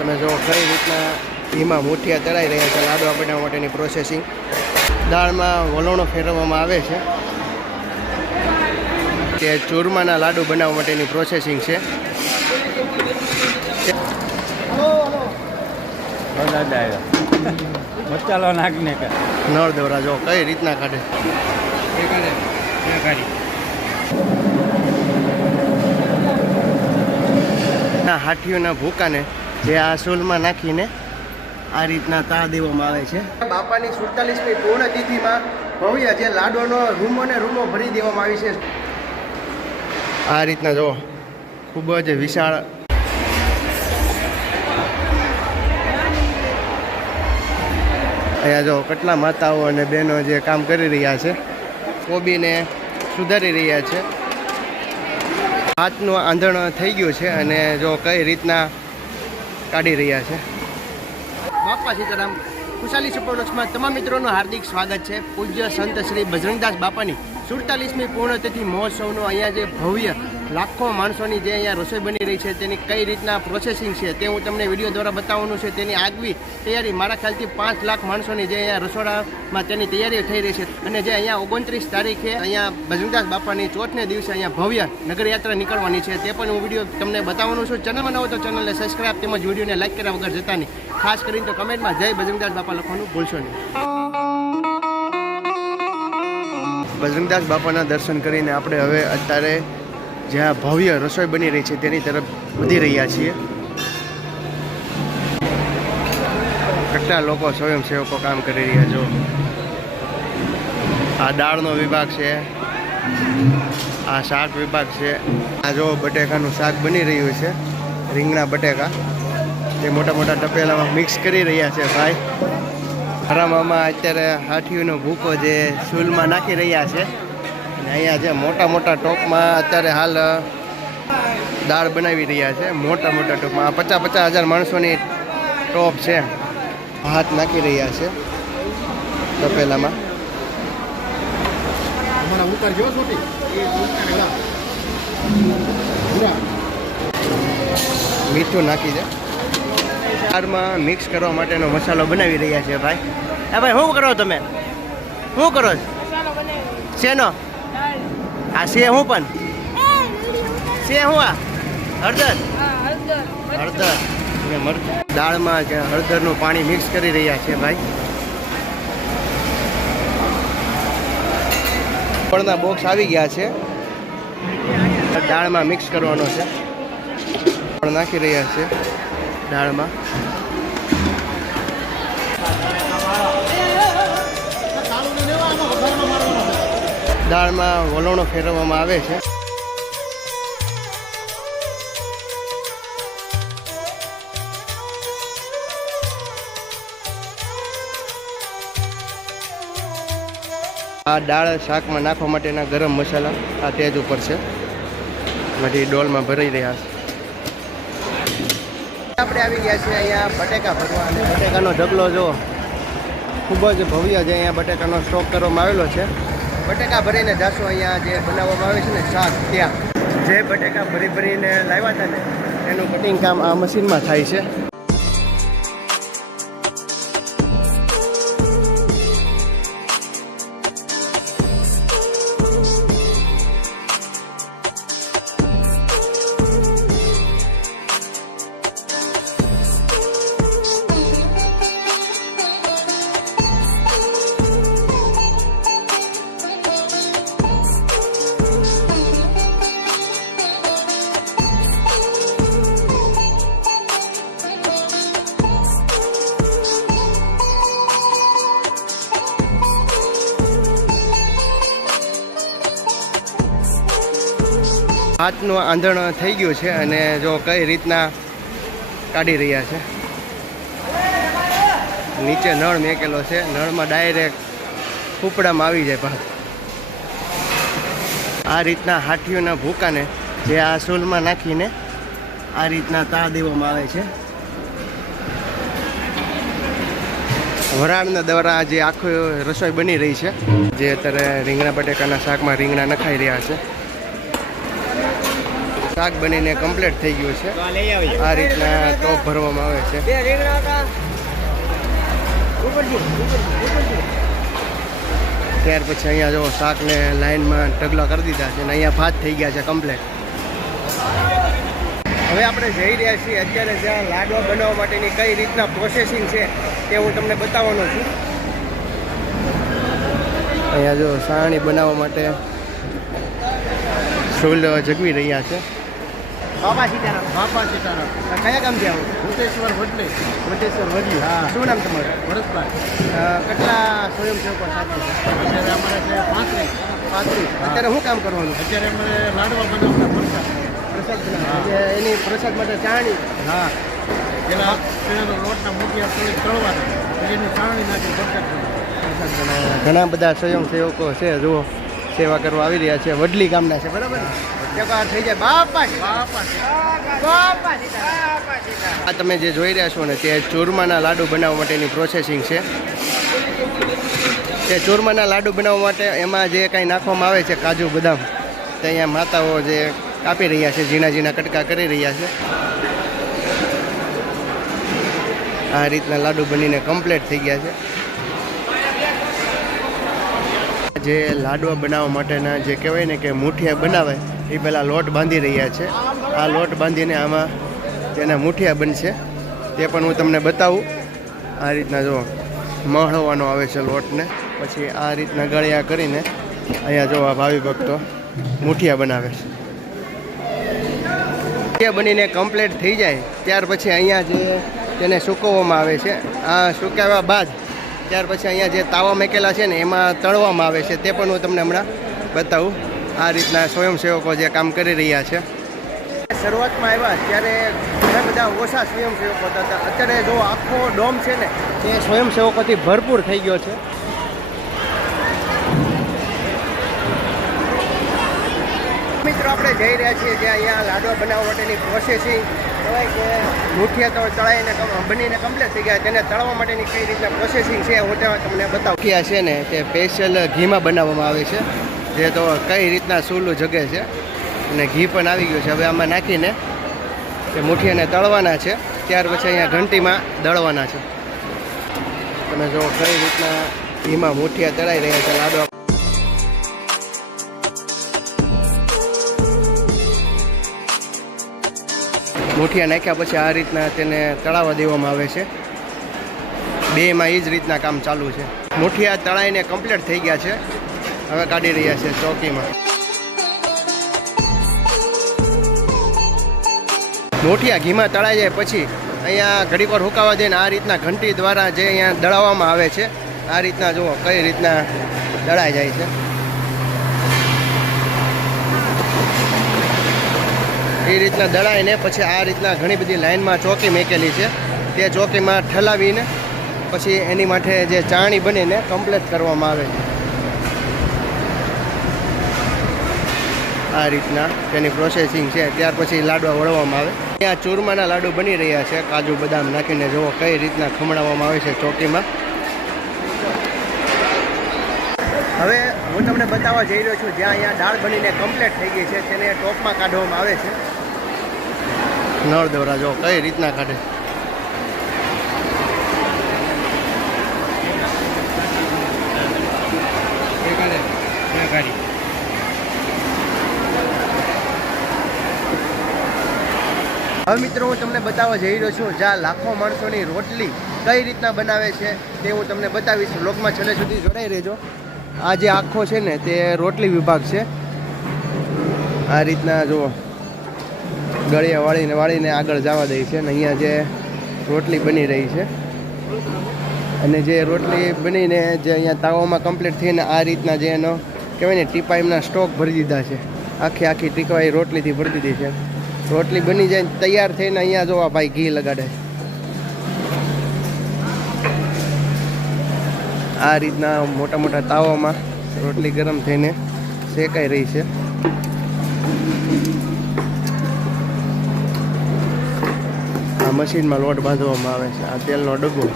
તમે જો કઈ રીતના ઘીમાં મુઠિયા તળાઈ રહ્યા છે લાડવા બનાવવા માટેની પ્રોસેસિંગ. દાળમાં વલોણો ફેરવવામાં આવે છે. તે ચૂરમાના લાડુ બનાવવા માટેની પ્રોસેસિંગ છે. મસાલો નાખને નળ દોરા જો કઈ રીતના કાઢે. હાથીઓના ભૂકાને જે આ સૂલમાં નાખીને આ રીતના તા દેવામાં આવે છે. બાપાની 47મી પૂર્ણતિથિમાં ભવ્ય જે લાડવાનો રૂમો ને રૂમો ભરી દેવામાં આવી છે. આ રીતના જો ખૂબ જ વિશાળ અહીંયા જો કેટલા માતાઓ અને બહેનો જે કામ કરી રહ્યા છે, કોબીને સુધારી રહ્યા છે. હાથનું આંધણ થઈ ગયું છે અને જો કઈ રીતના કાઢી રહ્યા છે. બાપા સીતારામ ખુશાલી સપોર્ટર્સમાં તમામ મિત્રોનું હાર્દિક સ્વાગત છે. પૂજ્ય સંત શ્રી બજરંગદાસ બાપાની 47મી પૂર્ણતિથિ મહોત્સવનો અહીંયા જે ભવ્ય લાખો માણસોની જે અહીંયા રસોઈ બની રહી છે તેની કઈ રીતના પ્રોસેસિંગ છે તે હું તમને વિડીયો દ્વારા બતાવવાનું છે. તેની આગવી તૈયારી મારા ખ્યાલથી 5 લાખ માણસોની જે અહીંયા રસોડામાં તેની તૈયારી થઈ રહી છે. અને જે અહીંયા 29 તારીખે અહીંયા બજરંગદાસ બાપાની ચોથને દિવસે અહીંયા ભવ્ય નગરયાત્રા નીકળવાની છે તે પણ હું વિડીયો તમને બતાવવાનું છું. ચેનલમાં ન હોય તો ચેનલને સબસ્ક્રાઈબ તેમજ વિડીયોને લાઈક કર્યા વગર જતા નહીં. ખાસ કરીને તો કમેન્ટમાં જય બજરંગદાસ બાપા લખવાનું ભૂલશો નહીં. બજરંગદાસ બાપાના દર્શન કરીને આપણે હવે અત્યારે જ્યાં ભવ્ય રસોઈ બની રહી છે તેની તરફ વધી રહ્યા છીએ. કેટલા લોકો સ્વયંસેવકો કામ કરી રહ્યા છો. આ દાળનો વિભાગ છે, આ શાક વિભાગ છે. આ જો બટેકાનું શાક બની રહ્યું છે, રીંગણા બટેકા તે મોટા મોટા તપેલામાં મિક્સ કરી રહ્યા છે ભાઈ. હરામામાં અત્યારે હાથીઓનો ભૂકો જે સૂલમાં નાખી રહ્યા છે. અને અહીંયા જે મોટા મોટા ટોપમાં અત્યારે હાલ દાળ બનાવી રહ્યા છે. મોટા મોટા ટોપમાં 50-50 હજાર માણસોની ટોપ છે. હાથ નાખી રહ્યા છે તપેલામાં. મીઠું નાખી દે. દાળમાં મિક્સ કરવા માટેનો મસાલો બનાવી રહ્યા છે ભાઈ. હા ભાઈ, શું કરો તમે? શું કરો છો? શેનો? આ શે હું પણ શે હું આ હળદર હળદર દાળમાં હળદરનું પાણી મિક્સ કરી રહ્યા છે ભાઈ. પણના બોક્સ આવી ગયા છે. દાળમાં મિક્સ કરવાનો છે. પણ નાખી રહ્યા છે દાળમાં. દાળમાં વલોણો ફેરવવામાં આવે છે. આ દાળ શાકમાં નાખવા માટેના ગરમ મસાલા આ તેજ ઉપર છે. બધી ડોલમાં ભરાઈ રહ્યા છે. આપણે આવી ગયા છે અહીંયા બટેકા ભરવા. અને બટેકાનો ઢગલો જો ખૂબ જ ભવ્ય જે અહીંયા બટેકાનો સ્ટોક કરવામાં આવેલો છે. બટેકા ભરીને જાશું અહીંયા જે બનાવવામાં આવે છે ને શાક, ત્યાં જે બટેકા ભરીને લાવ્યા હતા ને એનું કટિંગ કામ આ મશીનમાં થાય છે. હાથનું આંધણ થઈ ગયું છે અને જો કઈ રીતના કાઢી રહ્યા છે. નીચે નળ મેકેલો છે. નળમાં ડાયરેક્ટ કૂપડામાં આવી જાય ભાત. આ રીતના હાથીઓના ભૂકાને જે આ સૂલમાં નાખીને આ રીતના તા દેવામાં આવે છે. વરાળના દ્વારા જે આખું રસોઈ બની રહી છે. જે અત્યારે રીંગણા બટેકાના શાકમાં રીંગણા નખાઈ રહ્યા છે. શાક બનીને કમ્પ્લીટ થઈ ગયું છે. આ રીતના ટોપ ભરવામાં આવે છે. ત્યાર પછી અહીંયા જો શાકને લાઈનમાં ઢગલા કરી દીધા છે અને અહીંયા ભાત થઈ ગયા છે કમ્પ્લીટ. હવે આપણે જઈ રહ્યા છીએ અત્યારે જ્યાં લાડવા બનાવવા માટેની કઈ રીતના પ્રોસેસિંગ છે તે હું તમને બતાવવાનો છું. અહીંયા જો સાણી બનાવવા માટે સૂલ જગવી રહ્યા છે. બાપા સીતારામ. કયા ગામથી આવો? ભૂતેશ્વર વડલી. હા. શું નામ તમારું? ભરતભાઈ. કેટલા સ્વયંસેવકો સાથે? અત્યારે અમારે છે 35. અત્યારે શું કામ કરવાનું? અત્યારે અમારે લાડવા બનાવતા પ્રસાદ બનાવવા. એની પ્રસાદ માટે ચાણી. હા. પેલા લોટના મૂઠિયા થોડીક તળવાના એની ચાણી નાખી પ્રસાદ બનાવવા. ઘણા બધા સ્વયંસેવકો છે જુઓ સેવા કરવા આવી રહ્યા છે. વડલી ગામના છે બરાબર? થઈ જાય. બાપા આ તમે જે જોઈ રહ્યા છો ને તે ચૂરમાના લાડુ બનાવવા માટેની પ્રોસેસિંગ છે. તે ચૂરમાના લાડુ બનાવવા માટે એમાં જે કાંઈ નાખવામાં આવે છે કાજુ બદામ તે અહીંયા માતાઓ જે કાપી રહ્યા છે, ઝીણા ઝીણા કટકા કરી રહ્યા છે. આ રીતના લાડુ બનીને કમ્પ્લીટ થઈ ગયા છે. જે લાડવા બનાવવા માટેના જે કહેવાય ને કે મુઠિયા બનાવે એ પહેલાં લોટ બાંધી રહ્યા છે. આ લોટ બાંધીને આમાં તેના મુઠિયા બનશે તે પણ હું તમને બતાવું. આ રીતના જો મહળવાનો આવે છે લોટને, પછી આ રીતના ગળ્યા કરીને અહીંયા જો આ ભાવિ ભક્તો મુઠિયા બનાવે છે. મુઠિયા બનીને કમ્પ્લીટ થઈ જાય ત્યાર પછી અહીંયા જે તેને સૂકવવામાં આવે છે. આ સુકાવ્યા બાદ ત્યાર પછી અહીંયા જે તાવા મેકેલા છે ને એમાં તળવામાં આવે છે તે પણ હું તમને હમણાં બતાવું. આ રીતના સ્વયંસેવકો જે કામ કરી રહ્યા છે. શરૂઆતમાં આવ્યા ત્યારે ઘણા બધા ઓછા સ્વયંસેવકો હતા. અત્યારે જો આખો ડોમ છે ને એ સ્વયંસેવકોથી ભરપૂર થઈ ગયો છે. મિત્રો આપણે જઈ રહ્યા છીએ જ્યાં અહીંયા લાડવા બનાવવા માટેની પ્રોસેસિંગ કહેવાય કે મુઠિયા તો તળાઈને બનીને કમ્પ્લીટ થઈ ગયા. તેને તળવા માટેની કઈ રીતના પ્રોસેસિંગ છે હું તેમાં તમને બતાવું. મુઠિયા છે ને તે સ્પેશિયલ ઘીમાં બનાવવામાં આવે છે, જે તો કઈ રીતના સૂલું જગે છે અને ઘી પણ આવી ગયું છે. હવે આમાં નાખીને તે મુઠિયાને તળવાના છે. ત્યાર પછી અહીંયા ઘંટીમાં દળવાના છે. તમે જો કઈ રીતના ઘીમાં મુઠિયા તળાઈ રહ્યા છે લાડવા. મુઠિયા નાખ્યા પછી આ રીતના તેને તળાવવા દેવામાં આવે છે. બેમાં એ જ રીતના કામ ચાલુ છે. મુઠિયા તળાઈને કમ્પ્લીટ થઈ ગયા છે. હવે કાઢી રહ્યા છે ચોકીમાં. મુઠિયા ઘીમાં તળાઈ જાય પછી અહીંયા ઘડીક વાર હુકાવા દઈને આ રીતના ઘંટી દ્વારા જે અહીંયા દળાવવામાં આવે છે. આ રીતના જુઓ કઈ રીતના દળાઈ જાય છે. એ રીતના દળાઈને પછી આ રીતના ઘણી બધી લાઈનમાં ચોકી મેકેલી છે. તે ચોકીમાં ઠલાવીને પછી એની માટે જે ચાણી બનીને કમ્પ્લીટ કરવામાં આવે છે. આ રીતના તેની પ્રોસેસિંગ છે. ત્યાર પછી લાડવા વળવામાં આવે. ત્યાં ચૂરમાના લાડુ બની રહ્યા છે કાજુ બદામ નાખીને. જુઓ કઈ રીતના ખમણાવવામાં આવે છે ચોકીમાં. હવે હું તમને બતાવવા જઈ રહ્યો છું જ્યાં અહીંયા દાળ બનીને કમ્પ્લીટ થઈ ગઈ છે તેને ટોપમાં કાઢવામાં આવે છે. નળ દોરા જો કઈ રીતના કાઢે. હવે મિત્રો હું તમને બતાવવા જઈ રહ્યો છું જ્યાં લાખો માણસોની રોટલી કઈ રીતના બનાવે છે તે હું તમને બતાવીશ. વ્લોગમાં છેલ્લે સુધી જોડાઈ રહેજો. આ જે આખો છે ને તે રોટલી વિભાગ છે. આ રીતના જુઓ ગળિયા વાળીને આગળ જવા દે છે. અને અહીંયા જે રોટલી બની રહી છે અને જે રોટલી બનીને જે અહીંયા તાવામાં કમ્પ્લીટ થઈને આ રીતના જે એનો કહેવાય ને ટીપા એમના સ્ટોક ભરી દીધા છે. આખી ટીકા એ રોટલીથી ભરી દીધી છે. રોટલી બની જાય તૈયાર થઈને અહીંયા જો આ ભાઈ ઘી લગાડે. આ રીતના મોટા મોટા તાવામાં રોટલી ગરમ થઈને શેકાઈ રહી છે. આ મશીનમાં લોટ બાંધવામાં આવે છે. આ તેલનો ડબ્બો.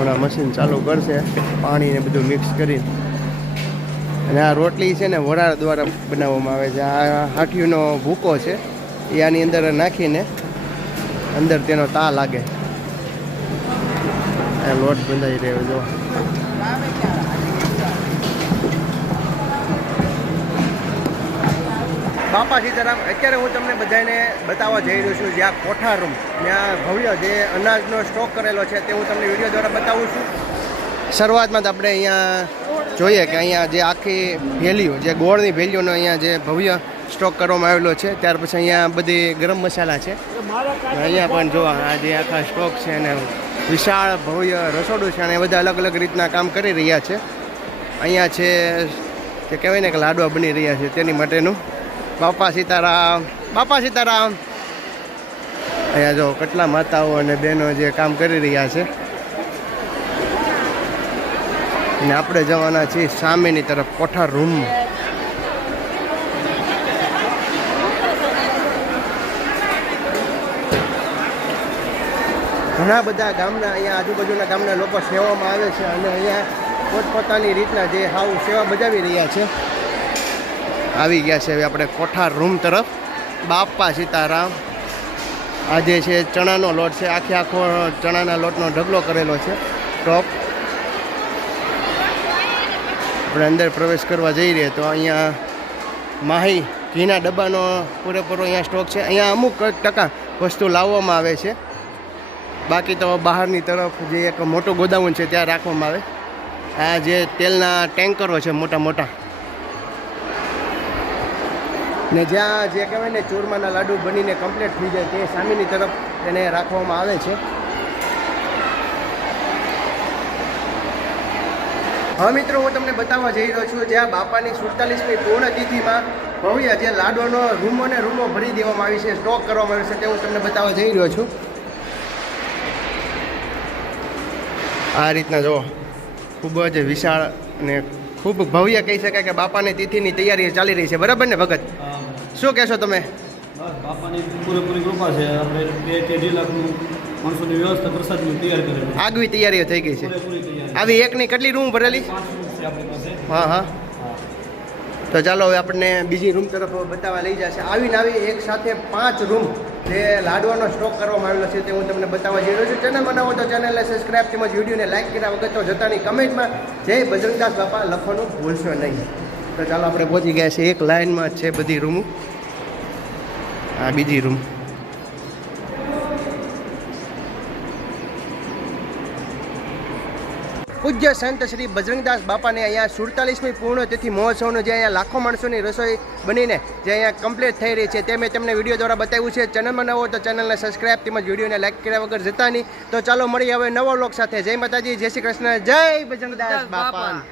હમણાં મશીન ચાલુ કરશે પાણી ને બધું મિક્સ કરી. અને આ રોટલી છે ને વરાળ દ્વારા બનાવવામાં આવે છે. આ હાઠીનો ભૂકો છે એ આની અંદર નાખીને અંદર તેનો તા લાગે. આ લોટ બંધાઈ રહ્યો જો. બાપા સીતારામ, અત્યારે હું તમને બધાને બતાવવા જઈ રહ્યો છું જ્યાં કોઠાર રૂમ, ત્યાં ભવ્ય જે અનાજનો સ્ટોક કરેલો છે તે હું તમને વિડીયો દ્વારા બતાવું છું. શરૂઆતમાં તો આપણે અહીંયા જોઈએ કે અહીંયા જે આખી ભેલીઓ, જે ગોળની ભેલીઓનો અહીંયા જે ભવ્ય સ્ટોક કરવામાં આવેલો છે. ત્યાર પછી અહીંયા બધી ગરમ મસાલા છે. અહીંયા પણ જો આ જે આખા સ્ટોક છે અને વિશાળ ભવ્ય રસોડું છે અને બધા અલગ અલગ રીતના કામ કરી રહ્યા છે. અહીંયા છે જે કહેવાય ને કે લાડવા બની રહ્યા છે તેની માટેનું. બાપા સીતારામ, બાપા સીતારામ. અહીંયા જો કેટલા માતાઓ અને બહેનો જે કામ કરી રહ્યા છે. અને આપણે જવાના છીએ સામેની તરફ કોઠાર રૂમ. ઘણા બધા ગામના અહીંયા આજુબાજુના ગામના લોકો સેવામાં આવે છે અને અહીંયા પોતપોતાની રીતના જે હાવ સેવા બજાવી રહ્યા છે. આવી ગયા છે હવે આપણે કોઠાર રૂમ તરફ. બાપા સીતારામ. આ જે છે ચણાનો લોટ છે, આખો ચણાના લોટનો ઢગલો કરેલો છે ટોપ. આપણે અંદર પ્રવેશ કરવા જઈ રહીએ તો અહીંયા માહી ઘીના ડબ્બાનો પૂરેપૂરો અહીંયા સ્ટોક છે. અહીંયા અમુક ટકા વસ્તુ લાવવામાં આવે છે, બાકી તો બહારની તરફ જે એક મોટું ગોદાઉન છે ત્યાં રાખવામાં આવે. આ જે તેલના ટેન્કરો છે મોટા મોટા, ને જ્યાં જે કહેવાય ને ચૂરમાના લાડુ બનીને કમ્પ્લીટ થઈ જાય તે સામેની તરફ તેને રાખવામાં આવે છે. હવે મિત્રો હું તમને બતાવવા જઈ રહ્યો છું જ્યાં બાપાની 47મી પૂર્ણતિથિમાં ભવ્ય જે લાડવાનો રૂમો ને રૂમો ભરી દેવામાં આવી છે, સ્ટોક કરવામાં આવ્યો છે તે હું તમને બતાવવા જઈ રહ્યો છું. આ રીતના જો ખૂબ જ વિશાળ અને ખૂબ ભવ્ય કહી શકાય કે બાપાની તિથિની તૈયારી ચાલી રહી છે. બરાબર ને ભગત? શું કહેશો તમે? બાપાની પૂરેપૂરી કૃપા છે. આપણે 2 લાખનું માણસોની વ્યવસ્થા પ્રસાદની તૈયાર કરેલી, આગવી તૈયારીઓ થઈ ગઈ છે. આવી એકની કેટલી રૂમ ભરેલી? 5 રૂમ છે આપણી પાસે. હા હા. તો ચાલો હવે આપણને બીજી રૂમ તરફ બતાવવા લઈ જશે. આવીને આવી એક સાથે 5 રૂમ જે લાડવાનો સ્ટોક કરવામાં આવેલો છે તે હું તમને બતાવવા જઈ રહ્યો છું. ચેનલ બનાવો તો ચેનલને સબસ્ક્રાઈબ તેમજ વિડીયોને લાઈક કર્યા વગર તો જતાની કમેન્ટમાં જય બજરંગદાસ બાપા લખવાનું ભૂલશો નહીં. તો ચાલો આપણે પહોંચી ગયા છે. એક લાઇનમાં જ છે બધી રૂમો. આ બીજી રૂમ. પૂજ્ય સંત શ્રી બજરંગદાસ બાપાને અહીંયા 47મી પૂર્ણતિથિ મહોત્સવનો જે અહીંયા લાખો માણસોની રસોઈ બનીને જે અહીંયા કમ્પ્લીટ થઈ રહી છે તે મેં તમને વિડીયો દ્વારા બતાવ્યું છે. ચેનલમાં નવો તો ચેનલને સબસ્ક્રાઈબ તેમજ વિડીયોને લાઈક કર્યા વગર જતા નહીં. તો ચાલો મળીએ હવે નવો વ્લોગ સાથે. જય માતાજી, જય શ્રી કૃષ્ણ, જય બજરંગદાસ બાપા.